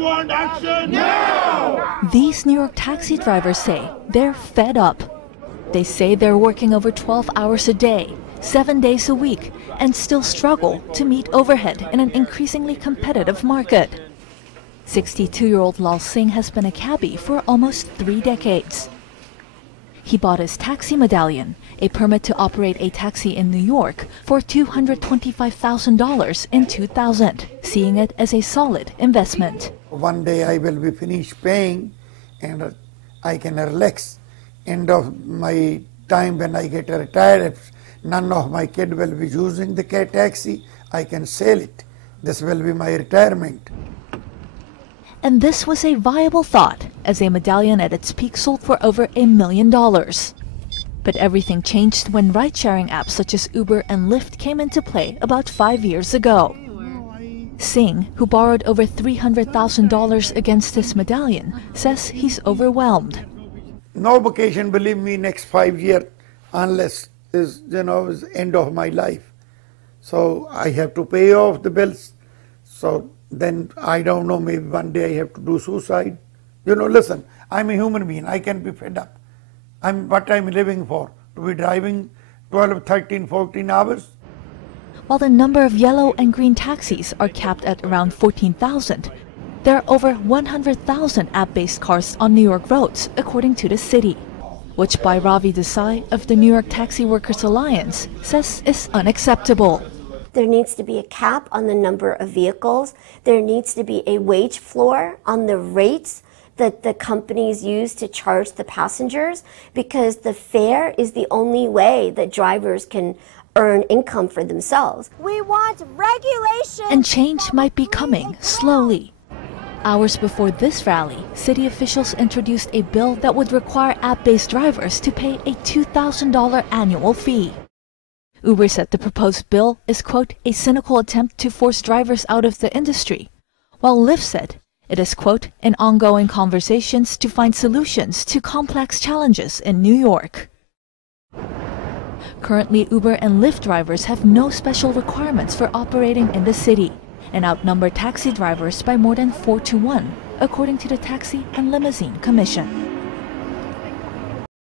want action now! These New York taxi drivers say they're fed up. They say they're working over 12 hours a day, 7 days a week, and still struggle to meet overhead in an increasingly competitive market. 62-year-old Lal Singh has been a cabbie for almost 3 decades. He bought his taxi medallion, a permit to operate a taxi in New York, for $225,000 in 2000, seeing it as a solid investment. One day I will be finished paying and I can relax. End of my time when I get retired, if none of my kids will be using the taxi, I can sell it. This will be my retirement. And this was a viable thought, as a medallion at its peak sold for over $1 million. But everything changed when ride-sharing apps such as Uber and Lyft came into play about 5 years ago. Singh, who borrowed over $300,000 against his medallion, says he's overwhelmed. No vacation, believe me, next 5 years, unless is end of my life. So I have to pay off the bills. So then I don't know, maybe one day I have to do suicide. Listen, I'm a human being. I can be fed up. What I'm living for? To be driving 12, 13, 14 hours? While the number of yellow and green taxis are capped at around 14,000, there are over 100,000 app-based cars on New York roads, according to the city, which by Ravi Desai of the New York Taxi Workers Alliance says is unacceptable. There needs to be a cap on the number of vehicles. There needs to be a wage floor on the rates that the companies use to charge the passengers, because the fare is the only way that drivers can earn income for themselves. We want regulation. And change might be coming slowly. Hours before this rally, city officials introduced a bill that would require app-based drivers to pay a $2,000 annual fee. Uber said the proposed bill is, quote, a cynical attempt to force drivers out of the industry, while Lyft said it is, quote, in ongoing conversations to find solutions to complex challenges in New York. Currently, Uber and Lyft drivers have no special requirements for operating in the city and outnumber taxi drivers by more than 4 to 1, according to the Taxi and Limousine Commission.